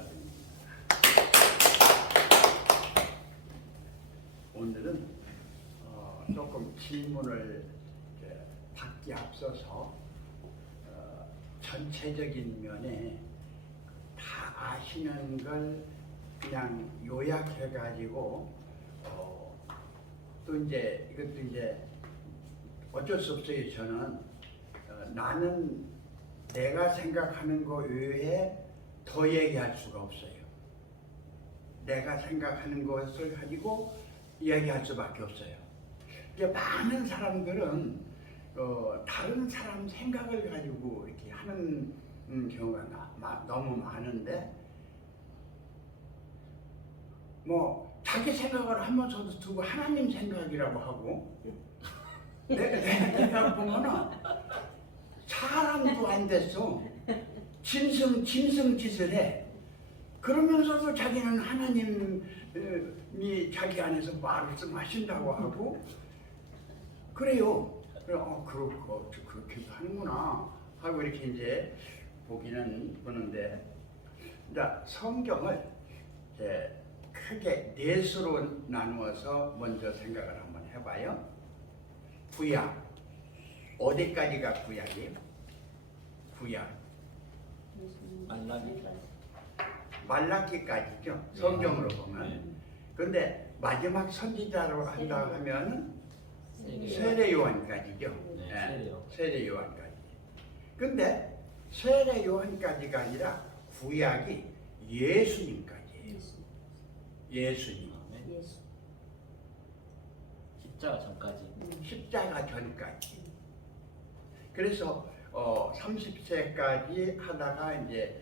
축하드립니다. 오늘은 조금 질문을 받기 앞서서 전체적인 면에 다 아시는 걸 그냥 요약해가지고 또 이제 이것도 이제 어쩔 수 없어요. 저는 나는 내가 생각하는 거 외에 더 얘기할 수가 없어요. 내가 생각하는 것을 가지고 이야기할 수밖에 없어요. 이게 많은 사람들은 다른 사람 생각을 가지고 이렇게 하는 경우가 너무 많은데, 뭐 자기 생각을 하면서도 두고 하나님 생각이라고 하고, 내 생각 보면은 사람도 안 됐어. 짐승짓을 해. 그러면서도 자기는 하나님이 자기 안에서 말씀하신다고 하고 그래요. 그렇게도 하는구나 하고 이렇게 이제 보기는 보는데, 이제 성경을 이제 크게 넷으로 나누어서 먼저 생각을 한번 해봐요. 구약. 어디까지가 구약이에요? 구약. 말라기까지죠. 성경으로 보면. 그런데 마지막 선지자로 한다 하면 세례 요한까지죠. 세례 요한까지. 근데 세례 요한까지가 아니라 구약이 예수님까지예요. 예수님. 십자가 전까지. 그래서 30세까지 하다가 이제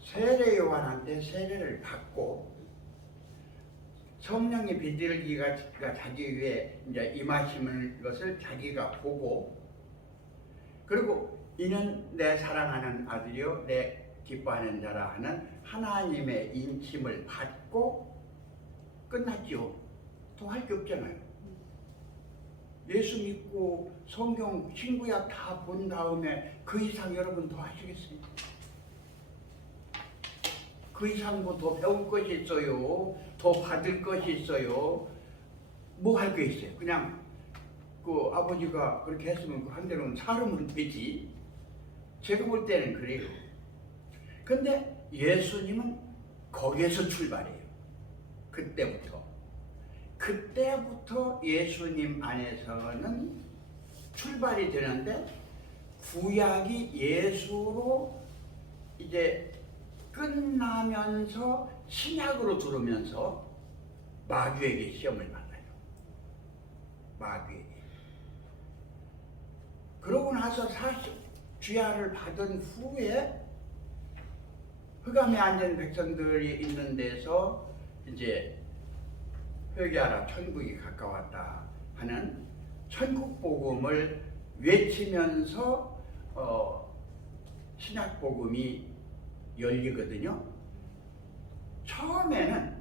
세례 요한한테 세례를 받고 성령의 비둘기가 자기 위에 이제 임하시는 것을 자기가 보고, 그리고 이는 내 사랑하는 아들이요 내 기뻐하는 자라 하는 하나님의 인침을 받고 끝났죠. 더 할 게 없잖아요. 예수 믿고 성경 신구약 다 본 다음에 그 이상 여러분 더 하시겠어요? 그 이상 뭐 더 배울 것이 있어요? 더 받을 것이 있어요? 뭐 할 게 있어요? 그냥 그 아버지가 그렇게 했으면 그 한 대로는 살으면 되지. 제가 볼 때는 그래요. 근데 예수님은 거기에서 출발해요. 그때부터 예수님 안에서는 출발이 되는데, 구약이 예수로 이제 끝나면서 신약으로 들어오면서 마귀에게 시험을 받아요. 마귀에게. 그러고 나서 주야를 받은 후에 흑암에 앉은 백성들이 있는 데서 이제 회개하라 천국이 가까웠다 하는 천국 복음을 외치면서 신약 복음이 열리거든요. 처음에는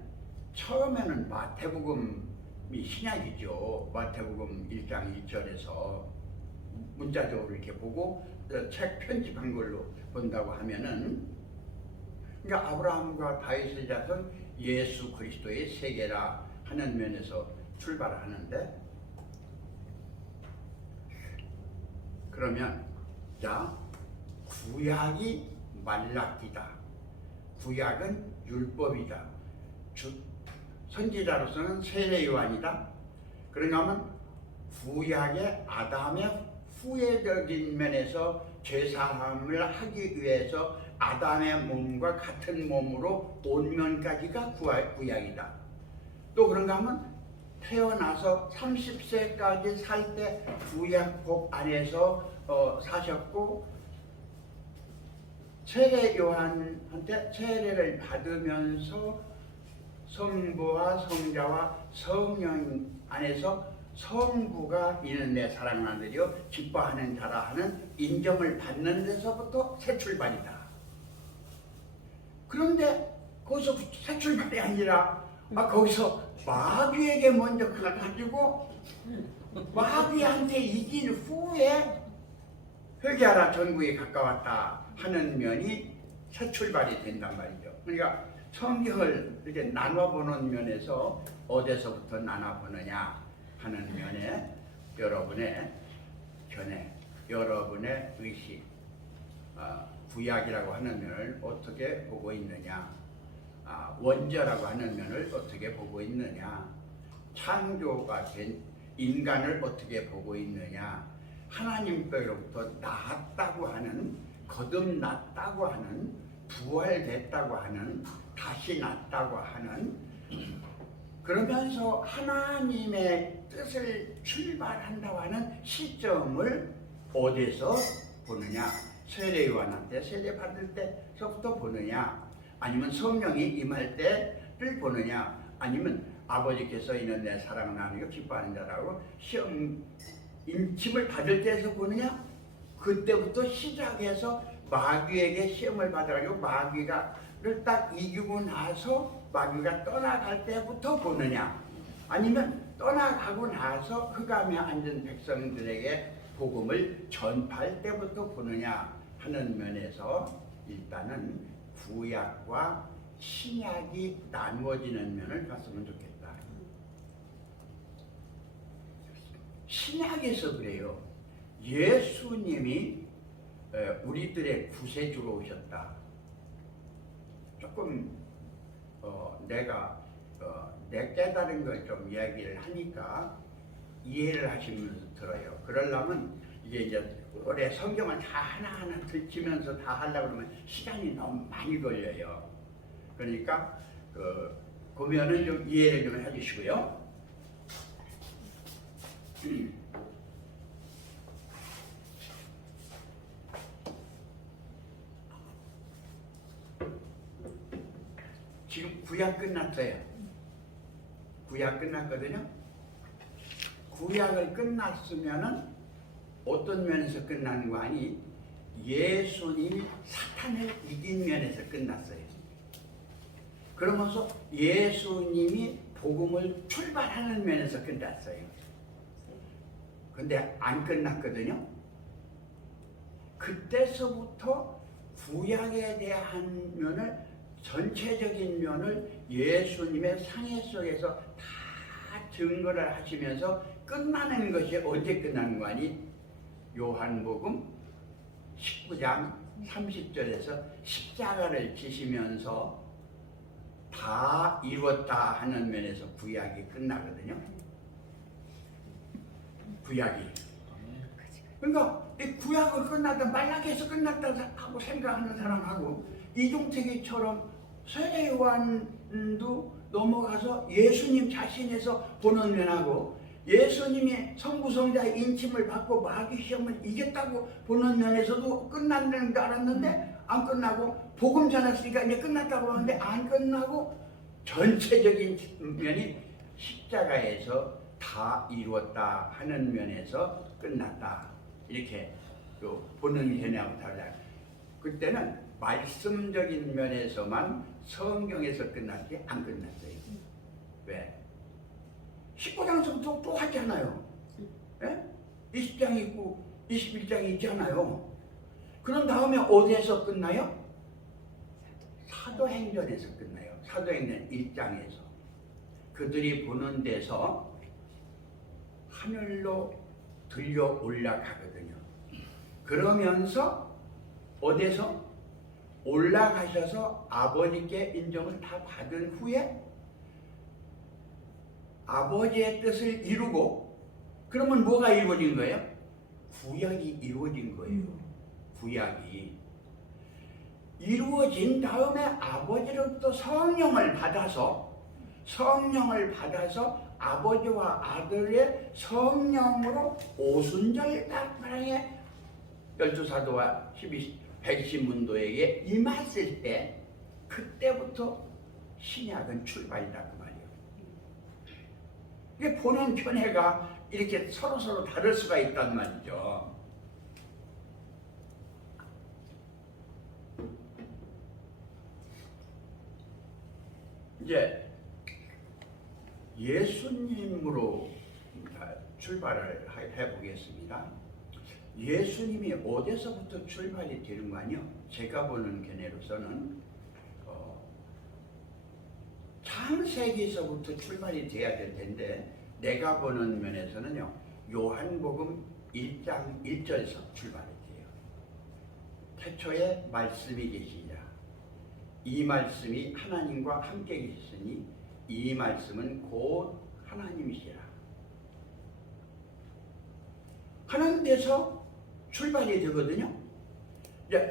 마태복음이 신약이죠. 마태복음 1장 1절에서 문자적으로 이렇게 보고 책 편집한 걸로 본다고 하면은, 그러니까 아브라함과 다윗의 자손 예수 그리스도의 세계라 하는 면에서 출발하는데, 그러면 자, 구약이 말라기다. 구약은 율법이다. 선지자로서는 세례 요한이다. 그런가 하면 구약의 아담의 후예적인 면에서 죄사함을 하기 위해서 아담의 몸과 같은 몸으로 온 면까지가 구약이다. 또 그런가 하면 태어나서 30세까지 살 때 구약법 안에서 사셨고, 세례 요한한테 세례를 받으면서 성부와 성자와 성령 안에서 성부가 이는 내 사랑하는 아들이요 기뻐하는 자라 하는 인정을 받는 데서부터 새 출발이다. 그런데 거기서 새 출발이 아니라 거기서 마귀에게 먼저 가가지고 마귀한테 이긴 후에 회개하라 천국이 가까웠다 하는 면이 첫 출발이 된단 말이죠. 그러니까 성경을 이렇게 나눠보는 면에서 어디서부터 나눠보느냐 하는 면에 여러분의 견해, 여러분의 의식, 구약이라고 하는 면을 어떻게 보고 있느냐, 원죄라고 하는 면을 어떻게 보고 있느냐, 창조가 된 인간을 어떻게 보고 있느냐, 하나님께로부터 나았다고 하는, 거듭났다고 하는, 부활됐다고 하는, 다시 났다고 하는, 그러면서 하나님의 뜻을 출발한다고 하는 시점을 어디서 보느냐, 세례요한 때 세례 받을 때서부터 보느냐, 아니면 성령이 임할 때를 보느냐, 아니면 아버지께서 이는 내 사랑하는 아들이요 기뻐하는 자라고 시험 임침을 받을 때에서 보느냐, 그때부터 시작해서 마귀에게 시험을 받아가지고 마귀가를 딱 이기고 나서 마귀가 떠나갈 때부터 보느냐, 아니면 떠나가고 나서 흑암에 앉은 백성들에게 복음을 전파할 때부터 보느냐 하는 면에서 일단은 구약과 신약이 나누어지는 면을 봤으면 좋겠다. 신약에서 그래요. 예수님이 우리들의 구세주로 오셨다. 조금 내가 내 깨달은 걸 좀 이야기를 하니까 이해를 하시면서 들어요. 그러려면 이제 올해 성경을 다 하나하나 들키면서 다 하려고 그러면 시간이 너무 많이 걸려요. 그러니까 보면은 좀 이해를 좀 해주시고요. 지금 구약 끝났어요. 구약 끝났거든요. 구약을 끝났으면은 어떤 면에서 끝나는 거 아니? 예수님이 사탄을 이긴 면에서 끝났어요. 그러면서 예수님이 복음을 출발하는 면에서 끝났어요. 근데 안 끝났거든요. 그때서부터 구약에 대한 면을, 전체적인 면을 예수님의 상해 속에서 다 증거를 하시면서 끝나는 것이 언제 끝나는 거 아니? 요한복음 19장 30절에서 십자가를 지시면서 다 이뤘다 하는 면에서 구약이 끝나거든요. 구약이. 그러니까 이 구약을 끝났다, 말라기에서 끝났다 하고 생각하는 사람하고 이종택이처럼 세례요한도 넘어가서 예수님 자신에서 보는 면하고 예수님이 성부성자의 인침을 받고 마귀 시험을 이겼다고 보는 면에서도 끝났는 줄 알았는데 안 끝나고, 복음 전했으니까 이제 끝났다고 하는데 안 끝나고, 전체적인 면이 십자가에서 다 이루었다 하는 면에서 끝났다, 이렇게 보는 견해하고 달라요. 그때는 말씀적인 면에서만 성경에서 끝났지 안 끝났어요. 왜? 19장서부터 또 하잖아요. 예? 20장이 있고 21장이 있잖아요. 그런 다음에 어디에서 끝나요? 사도행전에서 끝나요. 사도행전 1장에서 그들이 보는 데서 하늘로 들려 올라가거든요. 그러면서 어디서 올라가셔서 아버지께 인정을 다 받은 후에 아버지의 뜻을 이루고, 그러면 뭐가 이루어진 거예요? 구약이 이루어진 거예요. 구약이 이루어진 다음에 아버지로부터 성령을 받아서 아버지와 아들의 성령으로 오순절 딱방에 12사도와 120문도에게 임했을 때, 그때부터 신약은 출발이라고 말이에요. 이게 보는 견해가 이렇게 서로 다를 수가 있단 말이죠. 이제 예수님으로 출발을 해보겠습니다. 예수님이 어디서부터 출발이 되는 거 아니요? 제가 보는 견해로서는 창세기에서부터 출발이 돼야 될 텐데, 내가 보는 면에서는요, 요한복음 1장 1절에서 출발이 돼요. 태초에 말씀이 계시니라. 이 말씀이 하나님과 함께 계시니 이 말씀은 곧 하나님이시라 하는 데서 출발이 되거든요.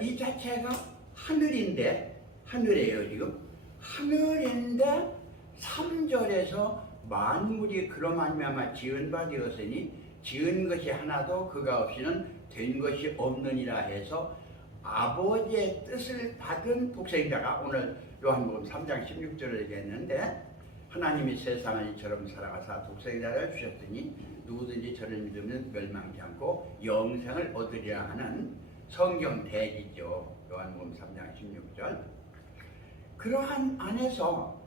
이 자체가 하늘인데, 하늘이에요 지금. 하늘인데 3절에서 만물이 그로 말미암아 지은 바 되었으니 지은 것이 하나도 그가 없이는 된 것이 없느니라 해서 아버지의 뜻을 받은 독생자가, 오늘 요한복음 3장 16절을 얘기했는데, 하나님이 세상을 이처럼 사랑하사 독생자를 주셨으니 누구든지 저를 믿으면 멸망치 않고 영생을 얻으리라 하는 성경 대지죠. 요한복음 3장 16절. 그러한 안에서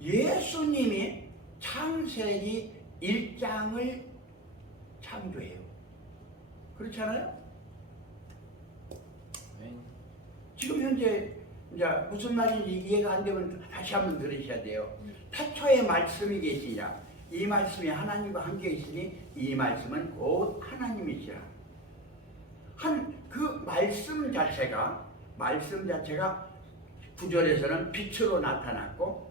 예수님이 창세기 1장을 창조해요. 그렇잖아요? 지금 현재 이제 무슨 말인지 이해가 안 되면 다시 한번 들으셔야 돼요. 태초에 말씀이 계시냐, 이 말씀이 하나님과 함께 있으니 이 말씀은 곧 하나님이시라. 그 말씀 자체가 9절에서는 빛으로 나타났고,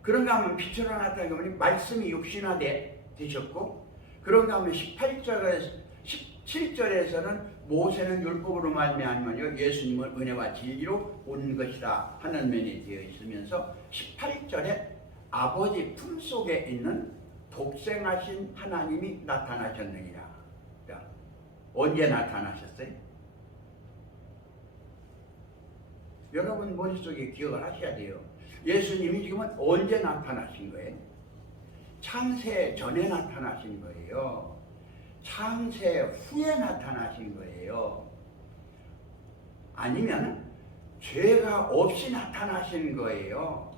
그런가 하면 빛으로 나타나게 보니 말씀이 육신화되셨고, 그런가 하면 17절에서는 모세는 율법으로 말미암아 예수님은 은혜와 진리로 온 것이다 하는 면이 되어 있으면서 18절에 아버지 품속에 있는 독생하신 하나님이 나타나셨느니라. 언제 나타나셨어요? 여러분 머릿속에 기억을 하셔야 돼요. 예수님이 지금은 언제 나타나신 거예요? 창세 전에 나타나신 거예요. 창세 후에 나타나신 거예요. 아니면 죄가 없이 나타나신 거예요.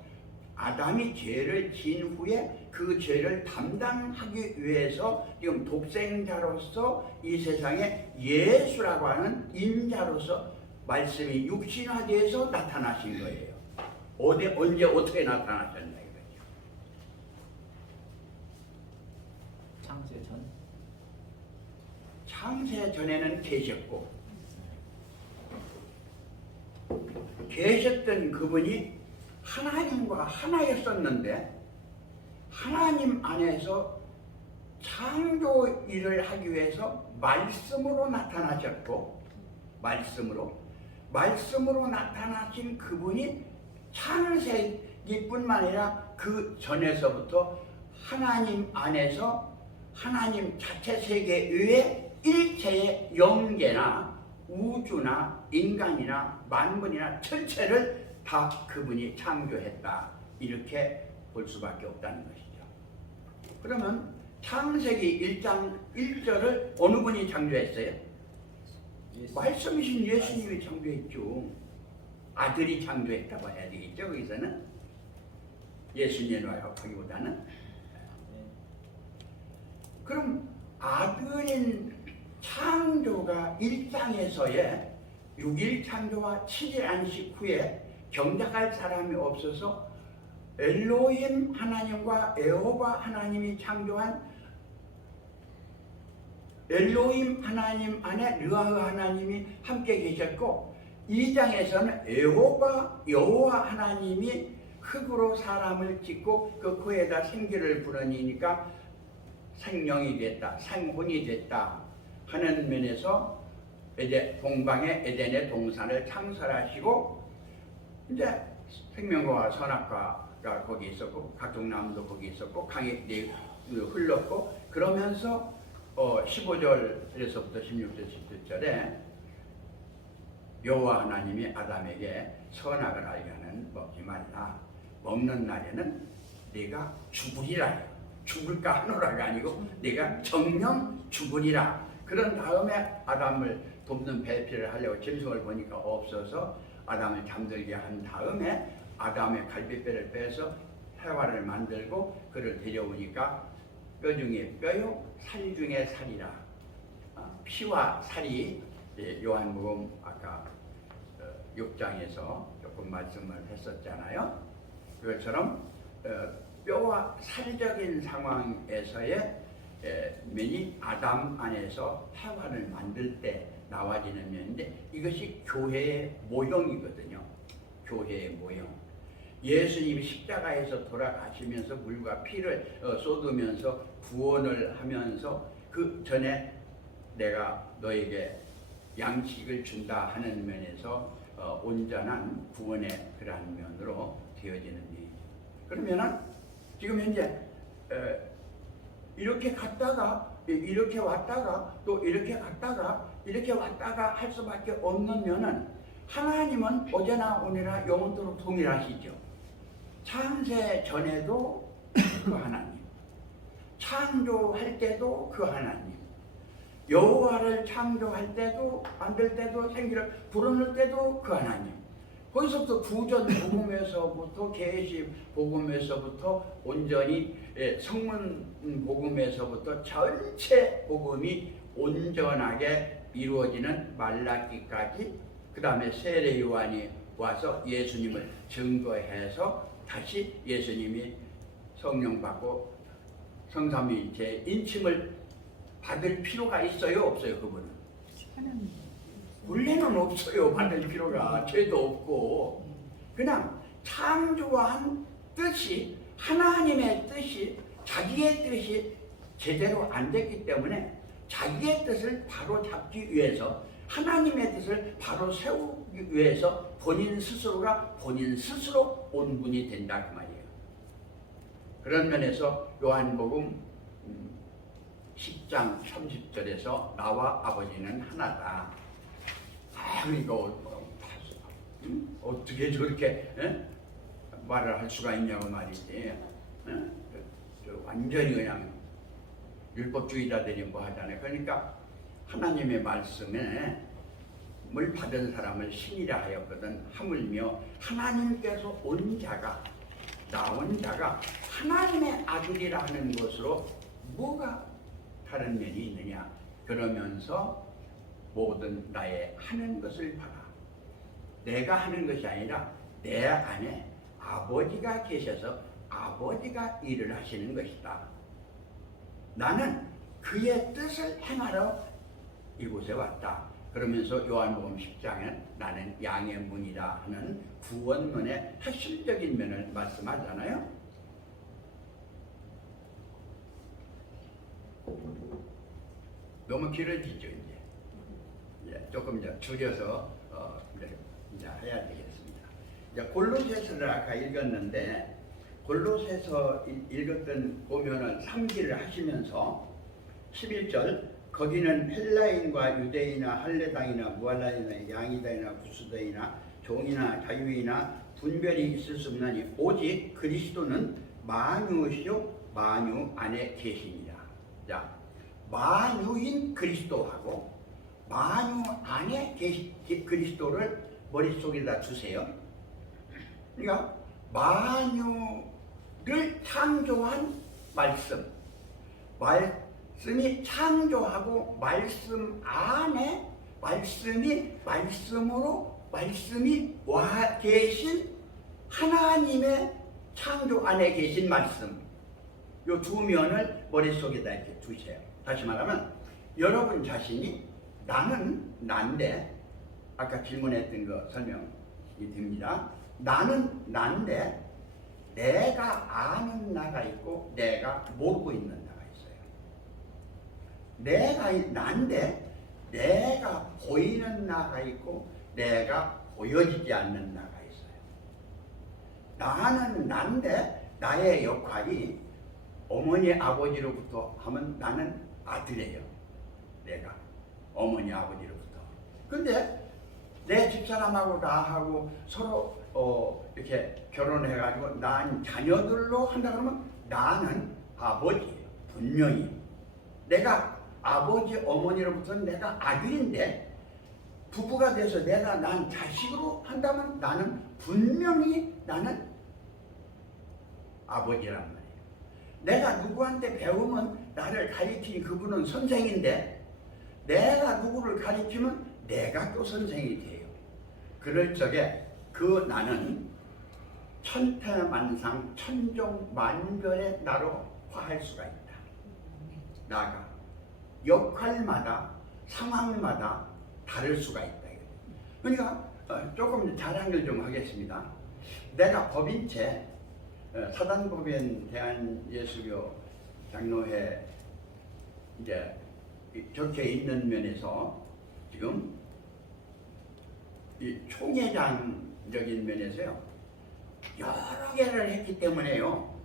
아담이 죄를 지은 후에 그 죄를 담당하기 위해서 지금 독생자로서 이 세상에 예수라고 하는 인자로서 말씀이 육신화되어서 나타나신 거예요. 언제 어떻게 나타나셨나 이거죠. 창세 전에는 계셨고, 계셨던 그분이 하나님과 하나였었는데, 하나님 안에서 창조 일을 하기 위해서 말씀으로 나타나셨고, 말씀으로 나타나신 그분이 창세기뿐만 아니라 그 전에서부터 하나님 안에서 하나님 자체 세계 외에 일체의 영계나 우주나 인간이나 만물이나 전체를 다 그분이 창조했다, 이렇게 볼 수밖에 없다는 것이죠. 그러면 창세기 1장 1절을 어느 분이 창조했어요? 말씀이신 예수님이 창조했죠. 아들이 창조했다고 해야 되겠죠. 거기서는 예수님으로 하기보다는. 그럼 아들인 창조가 1장에서의 6일 창조와 7일 안식 후에 경작할 사람이 없어서 엘로힘 하나님과 에호바 하나님이 창조한 엘로힘 하나님 안에 르아흐 하나님이 함께 계셨고, 2장에서는 여호와 하나님이 흙으로 사람을 짓고 그 코에다 생기를 불어넣으니까 생명이 됐다, 생혼이 됐다 하는 면에서 이제 동방의 에덴의 동산을 창설하시고, 이제 생명과와 선악과가 거기 있었고 각종 나무도 거기 있었고 강이 흘렀고, 그러면서 15절에서부터 16절 17절에 여호와 하나님이 아담에게 선악을 알게 하는 먹지 말라, 먹는 날에는 네가 죽으리라, 죽을까 하노라가 아니고 네가 정령 죽으리라. 그런 다음에 아담을 돕는 배필을 하려고 짐승을 보니까 없어서 아담을 잠들게 한 다음에 아담의 갈비뼈를 빼서 해와를 만들고 그를 데려오니까 뼈 중에 뼈요 살 중에 살이라. 피와 살이 요한복음 아까 6장에서 조금 말씀을 했었잖아요. 그것처럼 뼈와 살적인 상황에서의 면이 아담 안에서 해와를 만들 때 나와지는 면인데 이것이 교회의 모형이거든요. 교회의 모형. 예수님이 십자가에서 돌아가시면서 물과 피를 쏟으면서 구원을 하면서 그 전에 내가 너에게 양식을 준다 하는 면에서 온전한 구원의 그러한 면으로 되어지는 일이죠. 그러면은 지금 현재 이렇게 갔다가 이렇게 왔다가 또 이렇게 갔다가 이렇게 왔다가 할 수밖에 없는 면은 하나님은 어제나 오늘이나 영원토록 동일하시죠. 창세 전에도 그 하나님, 창조할 때도 그 하나님, 여호와를 창조할 때도 만들 때도 생기를 불어넣을 때도 그 하나님. 거기서부터 구전 복음에서부터 계시 복음에서부터 온전히 성문 복음에서부터 전체 복음이 온전하게 이루어지는 말라기까지, 그 다음에 세례 요한이 와서 예수님을 증거해서 다시 예수님이 성령 받고 성삼위일체 인침을 받을 필요가 있어요, 없어요? 그분은 원래는 없어요. 받을 필요가. 죄도 없고 그냥 창조한 뜻이, 하나님의 뜻이, 자기의 뜻이 제대로 안 됐기 때문에 자기의 뜻을 바로 잡기 위해서, 하나님의 뜻을 바로 세우기 위해서 본인 스스로가 본인 스스로 온분이 된다 그 말이에요. 그런 면에서 요한복음 10장 30절에서 나와 아버지는 하나다. 이거 어떻게 저렇게 말을 할 수가 있냐고 말이지. 완전히 그냥 율법주의자들이 뭐 하잖아요. 그러니까 하나님의 말씀에 물 받은 사람을 신이라 하였거든. 하물며 하나님께서 온 자가, 나온 자가 하나님의 아들이라 하는 것으로 뭐가 다른 면이 있느냐. 그러면서 모든 나의 하는 것을 봐라. 내가 하는 것이 아니라 내 안에 아버지가 계셔서 아버지가 일을 하시는 것이다. 나는 그의 뜻을 행하러 이곳에 왔다. 그러면서 요한복음 10장에 나는 양의 문이라 하는 구원론의 핵심적인 면을 말씀하잖아요. 너무 길어지죠. 조금 이제 줄여서 이제 해야 되겠습니다. 이제 골로새서를 아까 읽었는데, 골로새서 읽었던 보면은 3기를 하시면서 11절, 거기는 헬라인과 유대인이나 할례당이나 무할라인이나 양이다이나 구스다이나 종이나 자유이나 분별이 있을 수 없나니 오직 그리스도는 만유시요 만유 안에 계시니라. 자, 만유인 그리스도하고 만유 안에 그리스도를 머릿속에다 두세요. 그러니까 만유를 창조한 말씀, 말씀이 창조하고 말씀 안에 말씀이 말씀으로 말씀이 와 계신 하나님의 창조 안에 계신 말씀, 이 두 면을 머릿속에다 이렇게 두세요. 다시 말하면 여러분 자신이 나는 난데, 아까 질문했던 거 설명이 됩니다. 나는 난데 내가 아는 나가 있고 내가 모르고 있는 나가 있어요. 내가 난데 내가 보이는 나가 있고 내가 보여지지 않는 나가 있어요. 나는 난데 나의 역할이 어머니 아버지로부터 하면 나는 아들이에요. 내가 어머니 아버지로부터. 근데 내 집사람하고 나하고 서로 이렇게 결혼해가지고 난 자녀들로 한다 그러면 나는 아버지예요. 분명히 내가 아버지 어머니로부터는 내가 아들인데, 부부가 돼서 내가 난 자식으로 한다면 나는 분명히 나는 아버지란 말이에요. 내가 누구한테 배우면 나를 가리키는 그분은 선생인데 내가 누구를 가리키면 내가 또 선생이 돼요. 그럴 적에 그 나는 천태만상 천종만별의 나로 화할 수가 있다. 나가 역할마다 상황마다 다를 수가 있다. 그러니까 조금 자랑을 좀 하겠습니다. 내가 법인체 사단법인 대한예수교 장로회 이제 적혀 있는 면에서 지금 이 총회장적인 면에서요 여러 개를 했기 때문에요.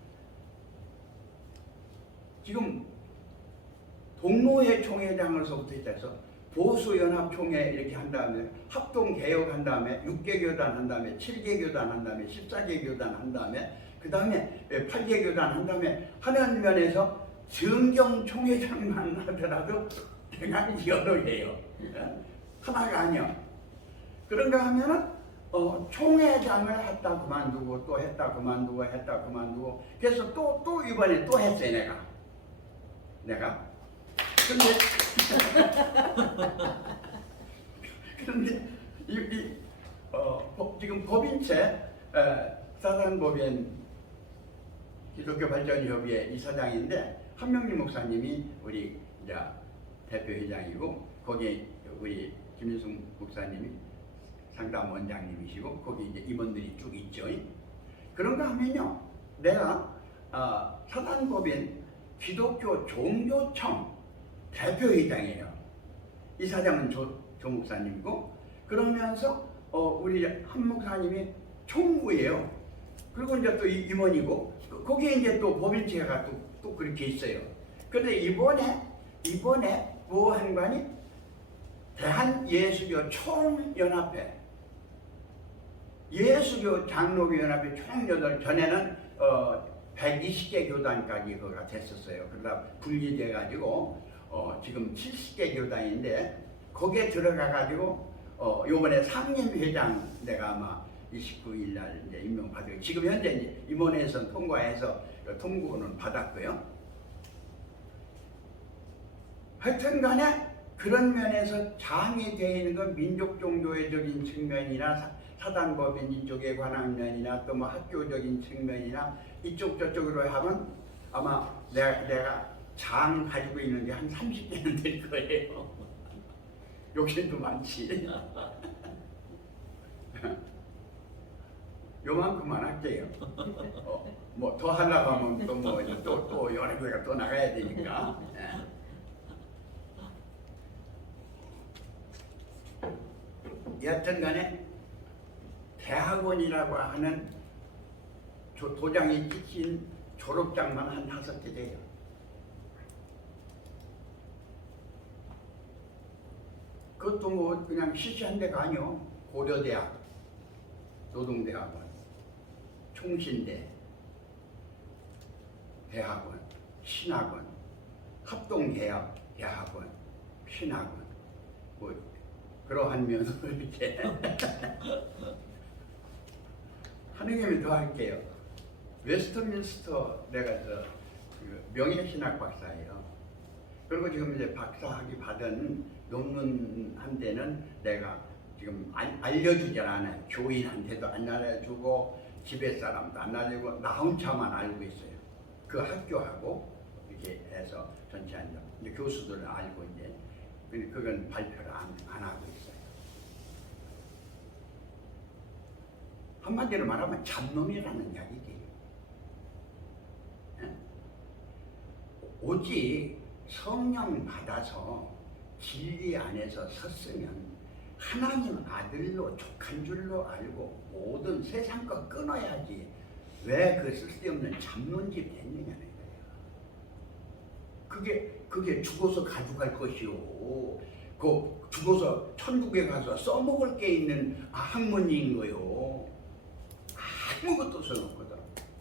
지금 동로회 총회장으로서부터 시작해서 보수연합총회 이렇게 한 다음에 합동개혁 한 다음에 6개교단 한 다음에 7개교단 한 다음에 14개교단 한 다음에 그 다음에 8개교단 한 다음에 하는 면에서 정경총회장만 하더라도 대단히 여러 개요. 하나가 아니야. 그런가 하면은 총회장을 했다 그만두고 또 했다 그만두고 했다 그만두고 그래서 또 이번에 또 했어요. 내가 그런데 지금 법인체 사단법인 기독교발전협의회 이사장인데 한명리 목사님이 우리 이제 대표회장이고 거기에 우리 김인숙 목사님이 상담원장님이시고 거기 이제 임원들이 쭉 있죠. 그런가 하면요, 내가 사단법인 기독교 종교청 대표회장이에요. 이사장은 조 목사님이고 그러면서 우리 한 목사님이 총무예요. 그리고 이제 또 임원이고 거기에 이제 또 법인체가 또 그렇게 있어요. 그런데 이번에 뭐 한 관이 대한예수교 총연합회 예수교 장로교연합회 총 8 전에는 120개 교단까지 그가 됐었어요. 그러다 분리돼 가지고 지금 70개 교단인데 거기에 들어가 가지고 요번에 상임회장 내가 아마 29일 날 이제 임명받을 지금 현재 이제 임원회에서 통과해서 통보는 받았고요. 하여튼 간에 그런 면에서 장이 되어 있는 건 민족 종교적인 측면이나 사단법인 이쪽에 관한 면이나 또 뭐 학교적인 측면이나 이쪽 저쪽으로 하면 아마 내가 장 가지고 있는 게 한 30개는 될 거예요. 욕심도 많지. 요만큼만 할게요. 뭐 더 하려고 하면 또 여러 개가 또 나가야 되니까. 여하튼 간에 대학원이라고 하는 도장이 찍힌 졸업장만 한 5개 돼요. 그것도 뭐 그냥 시시한 데가 아니요. 고려대학, 노동대학원, 총신대, 대학원, 신학원, 합동개혁 대학원, 신학원 뭐 그러한 면으로 이렇게 하는 김에 더 할게요. 웨스트민스터 내가 명예신학 박사예요. 그리고 지금 이제 박사학위 받은 논문 한 대는 내가 지금 알려주질 않아요. 교인한테도 안 알려주고 집에 사람도 안 알려주고 나 혼자만 알고 있어요. 그 학교하고 이렇게 해서 전체 이제 교수들은 알고 이제 그건 발표를 안 하고 있어요. 한마디로 말하면 잡놈이라는 이야기지. 오직 성령 받아서 진리 안에서 섰으면 하나님 아들로 족한 줄로 알고 모든 세상 것 끊어야지 왜 그 쓸데없는 잡놈집 됐느냐는 거예요. 그게 죽어서 가져갈 것이요. 그 죽어서 천국에 가서 써먹을 게 있는 학문인 거요. 아무것도 써놓거든.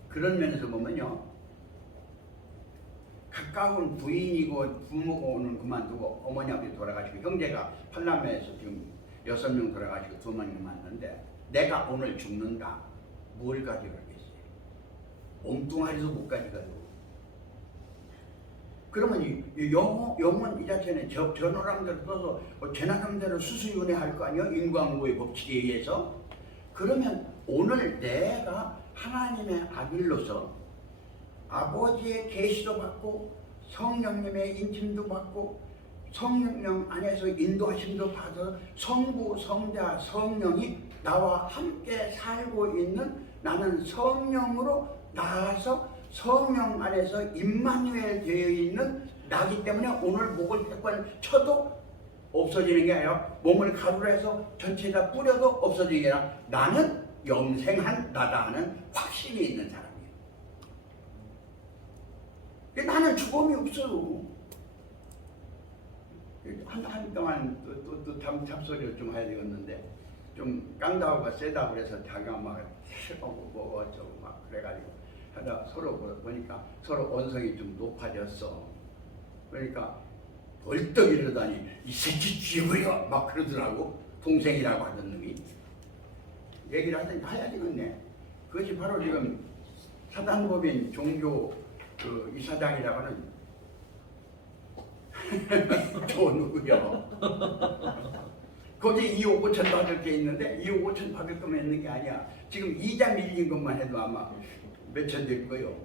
그런 면에서 보면요. 가까운 부인이고 부모고는 그만두고 어머니 아버지 돌아가시고 형제가 팔남매에서 지금 6명 돌아가시고 2명 남았는데 내가 오늘 죽는다. 뭘 가져가겠어요? 몸뚱아리도 못 가져가고 그러면 이 영혼 이 자체는 저 노랑대로 떠서 제 나름대로 수수연애할 거 아니에요? 인과응보의 법칙에 의해서. 그러면 오늘 내가 하나님의 아들로서 아버지의 계시도 받고 성령님의 인침도 받고 성령 안에서 인도하심도 받아 성부, 성자, 성령이 나와 함께 살고 있는 나는 성령으로 나아서 성령 안에서 임마누엘 되어 있는 나기 때문에 오늘 목을 100번 쳐도 없어지는 게 아니라 몸을 가루로 해서 전체에다 뿌려도 없어지는 게 아니라 나는 영생한 나다 하는 확신이 있는 사람이에요. 나는 죽음이 없어요. 한동안 또 잡소리를 좀 해야 되겠는데 좀 깡다우가 세다고 그래서 자기가 막 싫어하고 뭐 어쩌고 막 그래가지고 하다 서로 보니까 서로 언성이 좀 높아졌어. 그러니까 벌떡 이러더니 이 새끼 죽여버려 막 그러더라고. 동생이라고 하던 놈이 얘기를 하더니 해야 되겠네. 그것이 바로 지금 사단법인 종교 그 이사장이라고 하는 저 누구요? 거기 2억 5천 받을 게 있는데 2억 5천 받을 거면 있는 게 아니야. 지금 이자 밀린 것만 해도 아마 몇천 될 거요.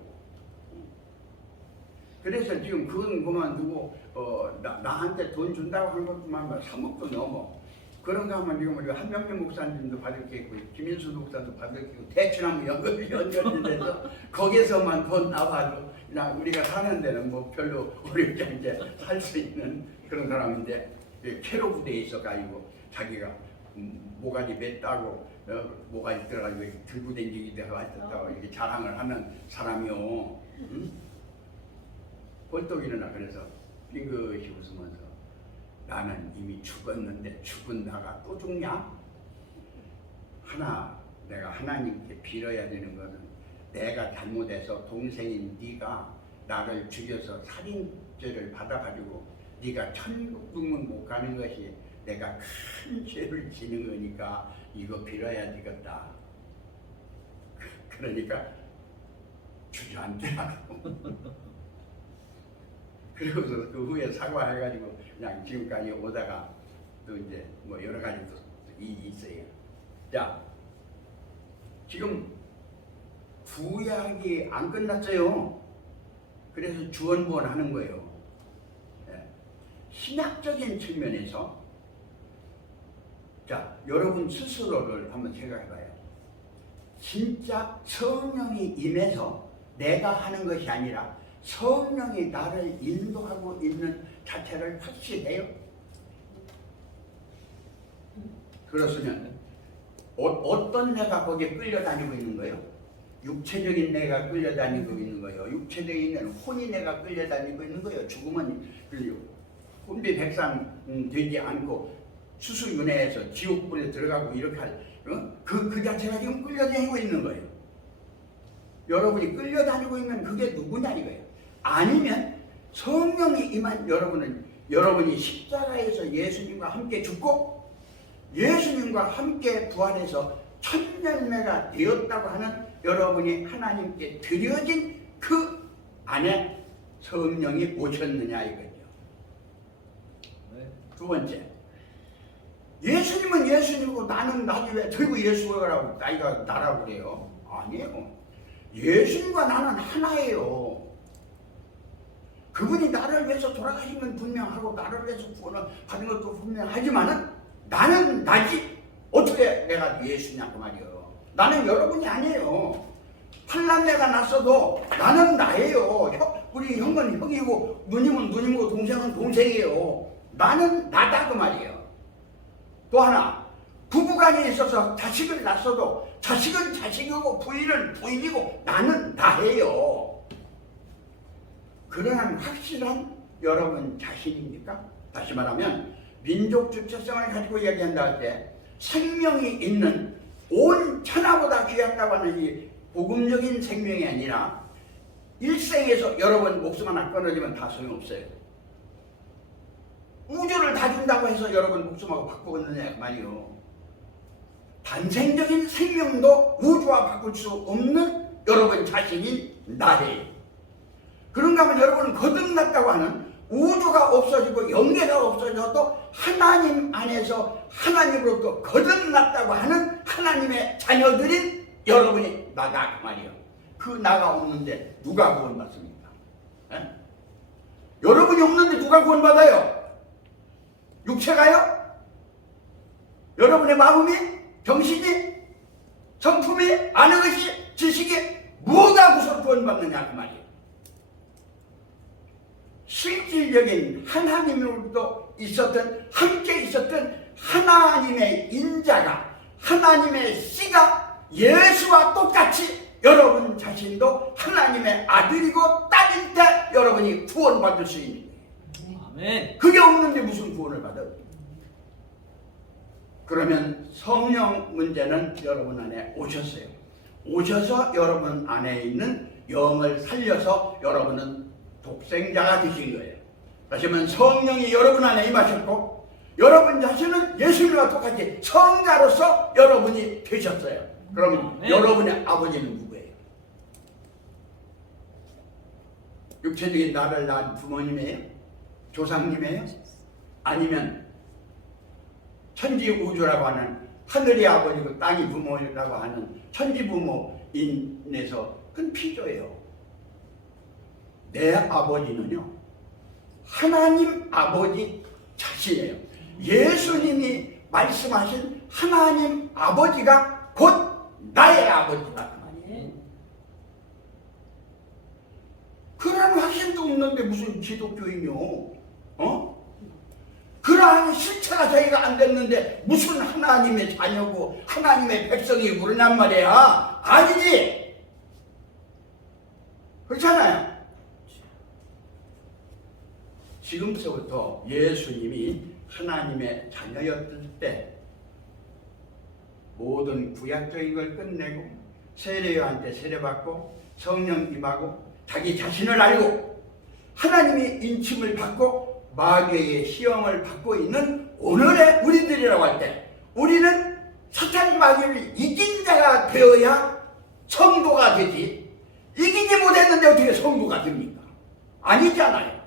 그래서 지금 그건 그만두고 나한테 돈 준다고 한 것만 3억도 넘어. 그런가 하면 지금 우리가 한명재 목사님도 받을 게 있고 김인수 목사도 받을 게 있고 대추나무 연결이 돼서 거기서만 돈 나와도 그냥 우리가 사는 데는 뭐 별로 어렵지 않게 살 수 있는 그런 사람인데 캐로 부대에 있어가지고 자기가 모가지 맸다고 모가지 들어가지고 들고 댕기기 때문에 이렇게 자랑을 하는 사람이요. 응? 벌떡 일어나. 그래서 빙긋이 웃으면서 나는 이미 죽었는데 죽은 나가 또 죽냐? 내가 하나님께 빌어야 되는 것은 내가 잘못해서 동생인 네가 나를 죽여서 살인죄를 받아가지고 네가 천국 등문 못 가는 것이 내가 큰 죄를 지는 거니까 이거 빌어야 되겠다. 그러니까 주저앉으라고. 그러고서 그 후에 사과해가지고 그냥 지금까지 오다가 또 이제 뭐 여러 가지 또 일이 있어요. 자, 지금 구약이 안 끝났어요. 그래서 주언부언 하는 거예요. 신학적인 측면에서 자, 여러분 스스로를 한번 생각해봐요. 진짜 성령이 임해서 내가 하는 것이 아니라 성령이 나를 인도하고 있는 자체를 확신해요. 그렇으면 어떤 내가 거기에 끌려다니고 있는 거예요? 육체적인 내가 끌려다니고 있는 거예요. 육체적인 혼이 내가 끌려다니고 있는 거예요. 죽으면 혼비백산 되지 않고 수수윤회에서 지옥불에 들어가고 이렇게 할 그 자체가 지금 끌려다니고 있는 거예요. 여러분이 끌려다니고 있는 그게 누구냐 이거예요. 아니면 성령이 임한 여러분이 십자가에서 예수님과 함께 죽고 예수님과 함께 부활해서 천년매가 되었다고 하는 여러분이 하나님께 드려진 그 안에 성령이 오셨느냐 이거죠. 두 번째, 예수님은 예수님이고 나는 나지 왜 들고 예수라고 나이가 나라고 그래요? 아니에요. 예수님과 나는 하나예요. 그분이 나를 위해서 돌아가신 건 분명하고 나를 위해서 구원을 받은 것도 분명하지만은 나는 나지 어떻게 내가 예수냐고 말이에요. 나는 여러분이 아니에요. 팔남매가 났어도 나는 나예요. 우리 형은 형이고 누님은 누님이고 동생은 동생이에요. 나는 나다 그 말이에요. 또 하나, 부부간에 있어서 자식을 낳았어도 자식은 자식이고 부인은 부인이고 나는 나예요. 그러한 확실한 여러분 자신입니까? 다시 말하면 민족 주체성을 가지고 이야기한다 할 때 생명이 있는 온 천하보다 귀하다고 하는 이 복음적인 생명이 아니라 일생에서 여러분 목숨 하나 끊어지면 다 소용없어요. 우주를 다 준다고 해서 여러분 목숨하고 바꾸겠느냐 말이요. 단생적인 생명도 우주와 바꿀 수 없는 여러분 자신인 나예요. 그런가 하면 여러분은 거듭났다고 하는 우주가 없어지고 영계가 없어져도 하나님 안에서 하나님으로부터 거듭났다고 하는 하나님의 자녀들인 여러분이 나다 그 말이에요. 그 나가 없는데 누가 구원받습니까? 에? 여러분이 없는데 누가 구원받아요? 육체가요? 여러분의 마음이? 정신이? 성품이? 아는 것이? 지식이? 뭐가 무슨 구원받느냐 그 말이에요. 실질적인 하나님으로부터 있었던 함께 있었던 하나님의 인자가 하나님의 씨가 예수와 똑같이 여러분 자신도 하나님의 아들이고 딸일 때 여러분이 구원받을 수 있는 거예요. 아멘. 그게 없는데 무슨 구원을 받아요? 그러면 성령 문제는 여러분 안에 오셨어요. 오셔서 여러분 안에 있는 영을 살려서 여러분은 독생자가 되신 거예요. 다시 말하면 성령이 여러분 안에 임하셨고 여러분 자신은 예수님과 똑같이 성자로서 여러분이 되셨어요. 그럼 여러분의 아버지는 누구예요? 육체적인 나를 낳은 부모님이에요? 조상님이에요? 아니면 천지우주라고 하는 하늘이 아버지고 땅이 부모라고 하는 천지부모인에서 그건 피조예요. 내 아버지는요 하나님 아버지 자신이에요. 예수님이 말씀하신 하나님 아버지가 곧 나의 아버지다 그 말이에요. 그런 확신도 없는데 무슨 기독교인요? 그러한 실체가 자기가 안 됐는데 무슨 하나님의 자녀고 하나님의 백성이 그러냔 말이야. 아니지. 그렇잖아요. 지금서부터 예수님이 하나님의 자녀였을 때 모든 구약적인 걸 끝내고 세례요한테 세례받고 성령 임하고 자기 자신을 알고 하나님이 인침을 받고 마귀의 시험을 받고 있는 오늘의 우리들이라고 할 때 우리는 사탄 마귀를 이긴 자가 되어야 성도가 되지 이기지 못했는데 어떻게 성도가 됩니까? 아니잖아요.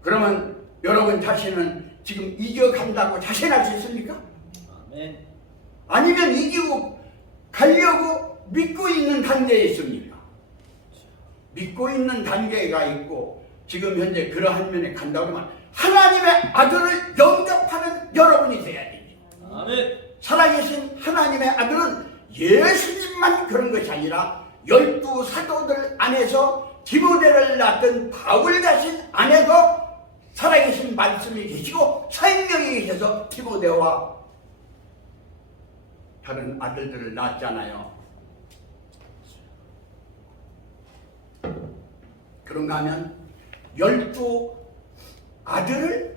그러면 여러분 자신은 지금 이겨간다고 자신할 수 있습니까? 아멘. 아니면 이기고 가려고 믿고 있는 단계에 있습니까? 믿고 있는 단계가 있고 지금 현재 그러한 면에 간다고 하면 하나님의 아들을 영접하는 여러분이 돼야 되지. 아멘. 살아계신 하나님의 아들은 예수님만 그런 것이 아니라 12 사도들 안에서 디모데를 낳던 바울 자신 안에도 살아계신 말씀이 계시고 생명이 계셔서 디모데와 다른 아들들을 낳았잖아요. 그런가 하면 12 아들을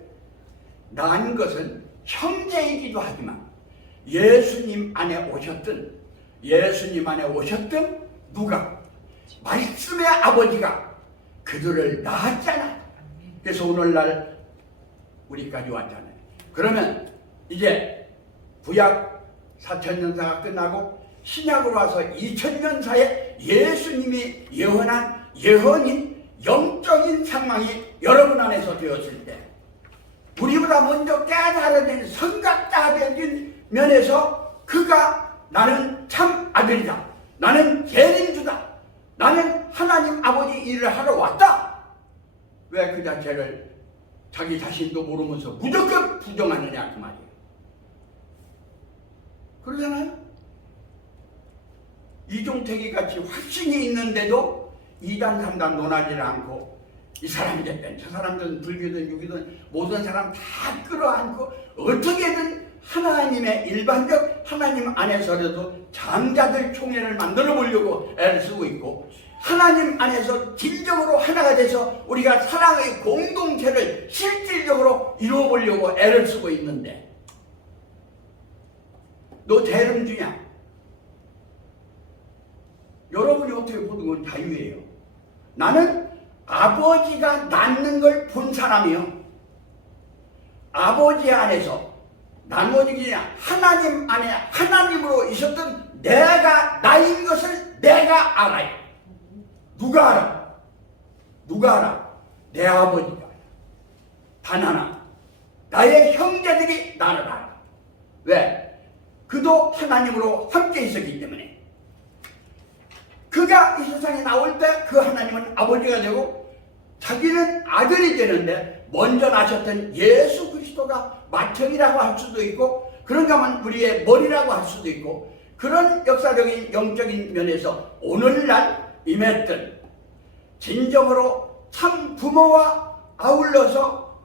낳은 것은 형제이기도 하지만 예수님 안에 오셨던 누가? 말씀의 아버지가 그들을 낳았잖아. 그래서 오늘날 우리까지 왔잖아요. 그러면 이제 구약 4000년사가 끝나고 신약으로 와서 2000년사에 예수님이 예언한 예언인 영적인 상황이 여러분 안에서 되었을 때 우리보다 먼저 깨달아진 선각자가 된 면에서 그가 나는 참 아들이다. 나는 재림주다. 나는 하나님 아버지 일을 하러 왔다. 왜 그 자체를 자기 자신도 모르면서 무조건 부정하느냐 그 말이에요. 그러잖아요. 이종택이 같이 확신이 있는데도 2단 3단 논하지를 않고 이 사람이 됐든 저 사람들은 불교든 유교든 모든 사람 다 끌어안고 어떻게든 하나님의 일반적 하나님 안에서라도 장자들 총회를 만들어 보려고 애를 쓰고 있고 하나님 안에서 진정으로 하나가 돼서 우리가 사랑의 공동체를 실질적으로 이루어 보려고 애를 쓰고 있는데 너 재림 주냐? 여러분이 어떻게 보는 건 자유예요. 나는 아버지가 낳는 걸 본 사람이요. 아버지 안에서 나머지냐 하나님 안에 하나님으로 있었던 내가 나인 것을 내가 알아요. 누가 알아? 누가 알아? 내 아버지가. 단 하나, 나의 형제들이 나를 알아. 왜? 그도 하나님으로 함께 있었기 때문에. 그가 이 세상에 나올 때 그 하나님은 아버지가 되고 자기는 아들이 되는데 먼저 나셨던 예수 그리스도가 맏형이라고 할 수도 있고, 그런가 하면 우리의 머리라고 할 수도 있고, 그런 역사적인 영적인 면에서 오늘날 임했던 진정으로 참 부모와 아울러서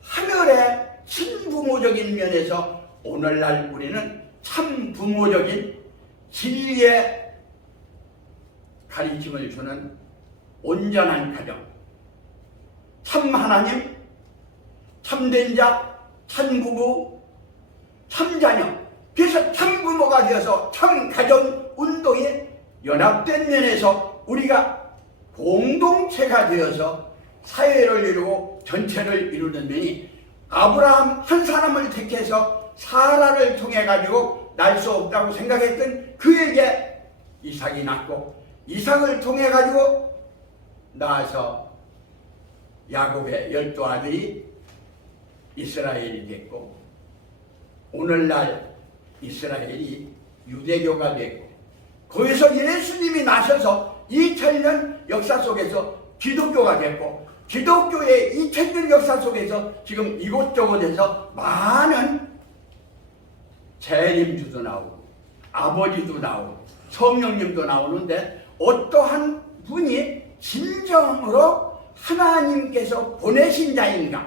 하늘의 친부모적인 면에서 오늘날 우리는 참 부모적인 진리의 가르침을 주는 온전한 가정, 참 하나님, 참된 자, 참 부부, 참 자녀, 그래서 참 부모가 되어서 참 가정 운동에 연합된 면에서 우리가 공동체가 되어서 사회를 이루고 전체를 이루는 면이, 아브라함 한 사람을 택해서 사라를 통해 가지고 날 수 없다고 생각했던 그에게 이삭이 낳고, 이삭을 통해 가지고 낳아서 야곱의 12아들이 이스라엘이 됐고, 오늘날 이스라엘이 유대교가 됐고, 거기서 예수님이 나셔서 2000년 역사 속에서 기독교가 됐고, 기독교의 2000년 역사 속에서 지금 이곳저곳에서 많은 재림주도 나오고 아버지도 나오고 성령님도 나오는데, 어떠한 분이 진정으로 하나님께서 보내신 자인가,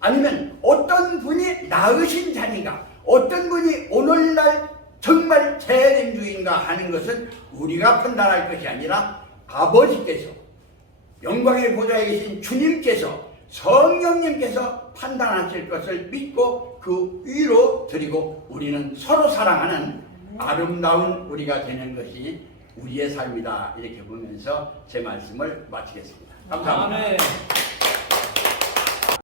아니면 어떤 분이 낳으신 자인가, 어떤 분이 오늘날 정말 재림주인가 하는 것은 우리가 판단할 것이 아니라 아버지께서, 영광의 보좌에 계신 주님께서, 성령님께서 판단하실 것을 믿고 그 위로 드리고 우리는 서로 사랑하는 아름다운 우리가 되는 것이 우리의 삶이다, 이렇게 보면서 제 말씀을 마치겠습니다. 감사합니다. 아멘.